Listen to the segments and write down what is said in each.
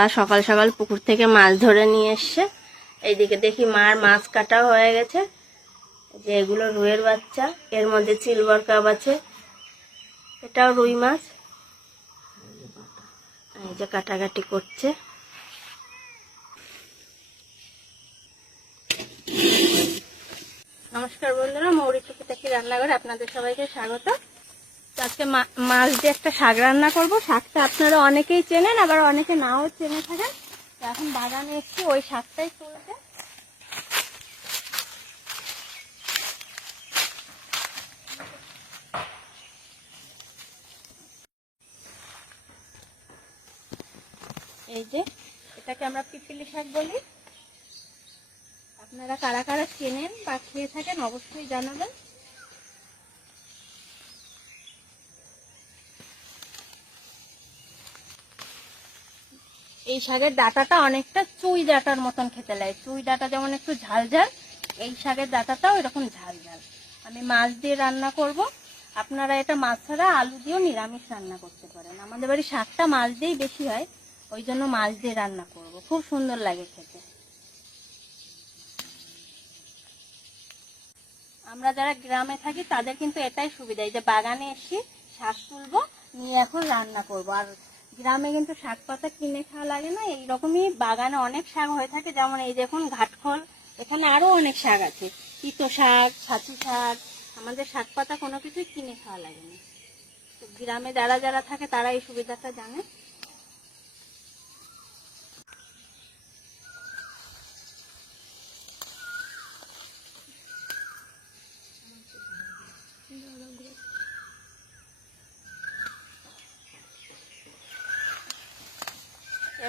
বাবা সকাল সকাল পুকুর থেকে মাছ ধরে নিয়ে এসছে। এইদিকে দেখি মার মাছ কাটা হয়ে গেছে। যে এগুলো রুইয়ের বাচ্চা, এর মধ্যে সিলভার কাপ আছে। এটাও রুই মাছ। এই যে কাটাকাটি করছে। নমস্কার বন্ধুরা, মৌরি টাকি রান্নাঘরে আপনাদের সবাইকে স্বাগত। আজকে মাছ দিয়ে একটা শাক রান্না করব। শাকটা আপনারা অনেকেই চেনেন, আবার অনেকে নাও চেনে থাকেন। এখন বাগানে এসছি ওই শাকটাই তুলতে এই যে, এটাকে আমরা পিপিলি শাক বলি। আপনারা কারা কারা চেনেন বা খেয়ে থাকেন অবশ্যই জানাবেন। এই শাকের ডাটাটা অনেকটা চুই ডাটার মতন খেতে লাগে। চুই ডাটা যেমন একটু ঝাল ঝাল, এই শাকের ডাটাটাও এরকম ঝাল ঝাল। আমি মাছ দিয়ে রান্না করব। আপনারা এটা মাছ ছাড়া আলু দিয়েও নিরামিষ রান্না করতে পারেন। আমাদের বাড়ি শাকটা মাছ দিয়েই বেশি হয়, ওই জন্য মাছ দিয়ে রান্না করব। খুব সুন্দর লাগে খেতে। আমরা যারা গ্রামে থাকি, তাদের কিন্তু এটাই সুবিধা। এই যে বাগানে এসে শাক তুলবো, নিয়ে এখন রান্না করব। আর গ্রামে কিন্তু শাক পাতা কিনে খাওয়া লাগে না। এইরকমই বাগানে অনেক শাক হয়ে থাকে। যেমন এই দেখুন ঘাটখোল। এখানে আরও অনেক শাক আছে। তিতো শাক ছাঁচি শাক। আমাদের শাক পাতা কোনো কিছুই কিনে খাওয়া লাগে না। গ্রামে যারা যারা থাকে তারা এই সুবিধাটা জানে।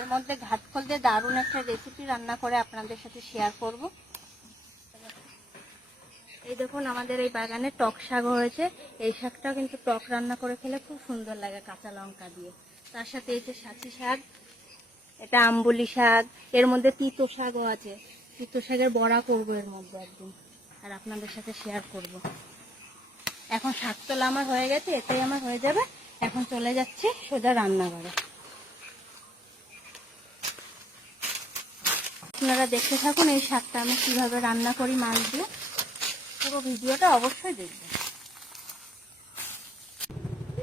এর মধ্যে ঘাটফল দিয়ে দারুণ একটা রেসিপি রান্না করে আপনাদের সাথে শেয়ার করব। এই দেখুন, আমাদের এই বাগানে টক শাক হয়েছে। এই শাকটাও কিন্তু টক রান্না করে খেলে খুব সুন্দর লাগে কাঁচা লঙ্কা দিয়ে। তার সাথে এই যে সাথী শাক, এটা আম্বুলি শাক, এর মধ্যে তিতো শাকও আছে। তিতো শাকের বড়া করব এর মধ্যে একদিন আর আপনাদের সাথে শেয়ার করব। এখন শাক তোলা আমার হয়ে গেছে এটাই আমার হয়ে যাবে। এখন চলে যাচ্ছি সোজা রান্নাঘরে। আপনারা দেখতে থাকুন এই শাকটা আমি কীভাবে রান্না করি মাছ দিয়ে। পুরো ভিডিওটা অবশ্যই দেখবেন।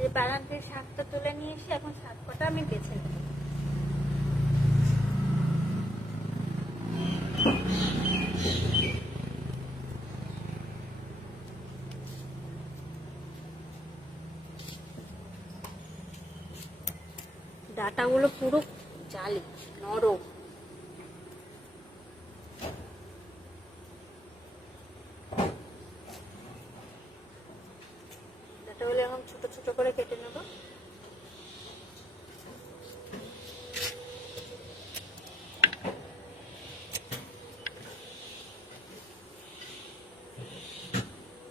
এই থেকে শাকটা তুলে নিয়ে এসে এখন শাক কটা আমি বেছে নেব। ডাটাগুলো পুরো জালি, নরম। এখন ছোট ছোট করে কেটে নেব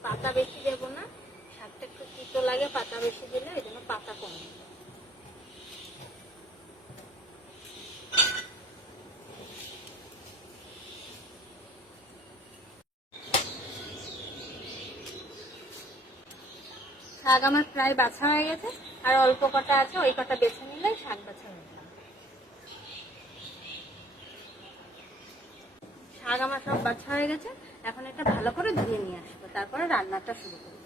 পাতা বেশি দেব না শাকটা একটু তিতো লাগে পাতা বেশি দিলে এই জন্য পাতা কম দেব। শাক আমার প্রায় বাছা হয়ে গেছে, আর অল্প কটা আছে, ওই কটা বেছে নিলে শাক বাছা হয়ে শাক আমার সব বাছা হয়ে গেছে, এখন এটা ভালো করে ধুয়ে নিয়ে আসব, তারপরে রান্নাটা শুরু করব।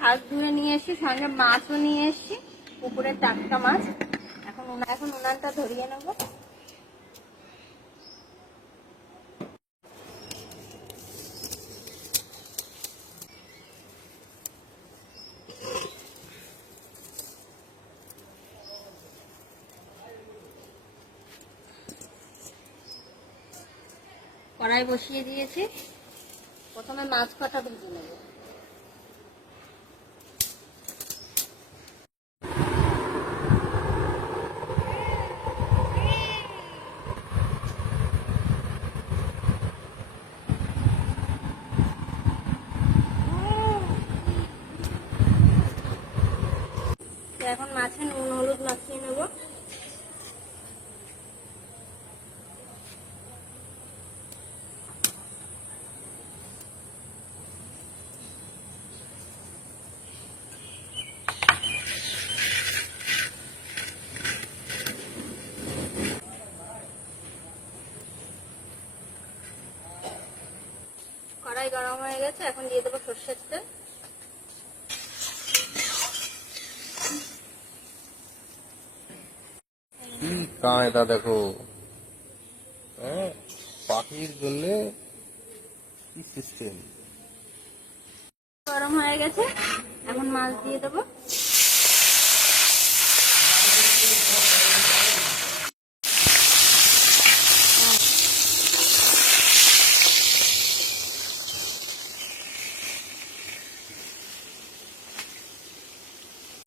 শাক ধুয়ে নিয়ে এসি, সঙ্গে মাছও নিয়ে এসছি পুকুরের টাটকা মাছ। এখন এখন উনানটা ধরিয়ে নেব। কড়াই বসিয়ে দিয়েছি। প্রথমে মাছ কটা ভেজে নেব। এখন মাছে নুন, হলুদ মাখিয়ে নেব। কড়াই গরম হয়ে গেছে, এখন দিয়ে দেবো সর্ষের তেল। কি কায়দা দেখো। হ্যাঁ পাখির জন্য কি সিস্টেম গরম হয়ে গেছে এখন মাছ দিয়ে দেবো।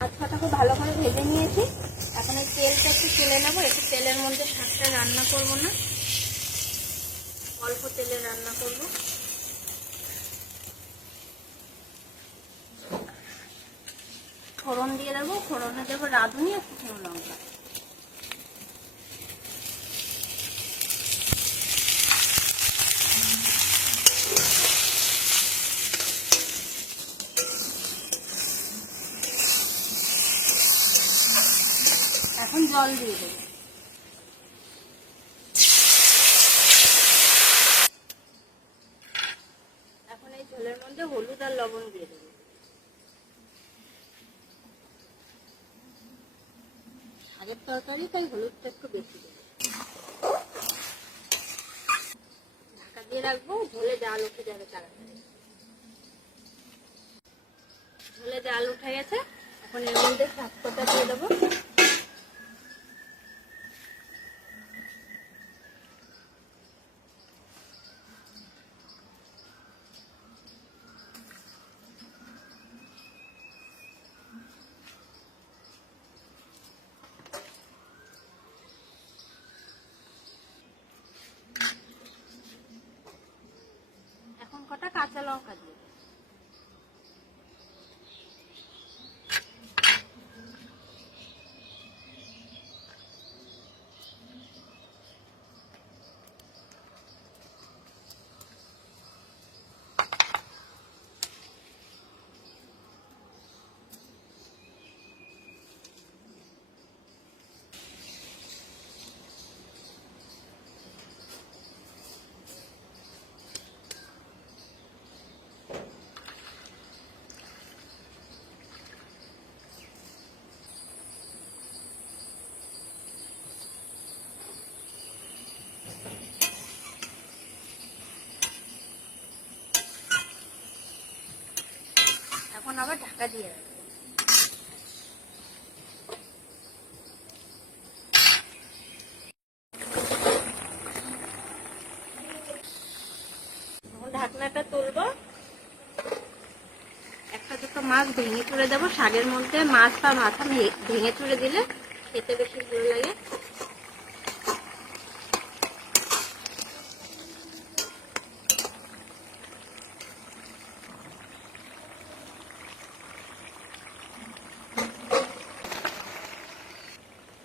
মাছ কটা খুব ভালো করে ভেজে নিয়েছি। একটু তুলে নেব, একটু তেলের মধ্যে শাকটা রান্না করব না। অল্প তেলে রান্না করব। ফোড়ন দিয়ে দেবো, ফোড়নে দেবো রাঁধুনি আর শুকনো লঙ্কা। জল দিয়ে দেবো। এখন এই ঝোলের মধ্যে হলুদ আর লবণ দিয়ে দেবো। আগের তরকারি, তাই হলুদটা একটু বেশি দেবো। ঢাকা দিয়ে রাখব, ঝোলে জাল উঠে যাবে তাড়াতাড়ি। ঝোলে জাল উঠে গেছে, এখন এর মধ্যে শাকটা দিয়ে দেবো এখন কটা কাঁচা লঙ্কা দিয়ে দেবো। এখন আবার ঢাকা দিয়ে রাখব ঢাকনাটা তুলবো। একটা দুটো মাছ ভেঙে চুড়ে দেবো। শাকের মধ্যে মাছ বা মাথা ভেঙে চুড়ে দিলে খেতে বেশি ভালো লাগে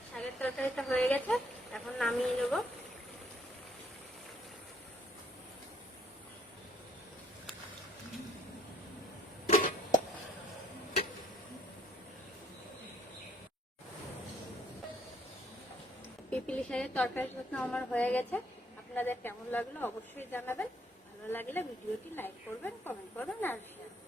শাকের তরকারিটা হয়ে গেছে, এখন নামিয়ে নেব। পিপিলি শাকের তরকারি আমার হয়ে গেছে। আপনাদের কেমন লাগল অবশ্যই জানাবেন। ভালো লাগলে ভিডিওটি লাইক করবেন, কমেন্ট করবেন, আর শেয়ার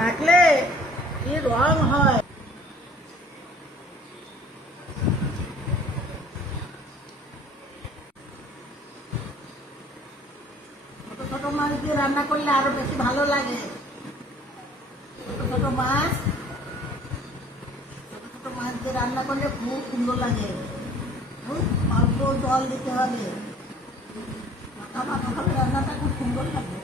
মাখলে কি রং হয়? ছোট মাছ দিয়ে রান্না করলে আরও বেশি ভালো লাগে। ছোট ছোট মাছ, ছোট ছোট মাছ দিয়ে রান্না করলে খুব সুন্দর লাগে। অল্প জল দিতে হবে। মাখা হবে রান্নাটা খুব সুন্দর লাগে।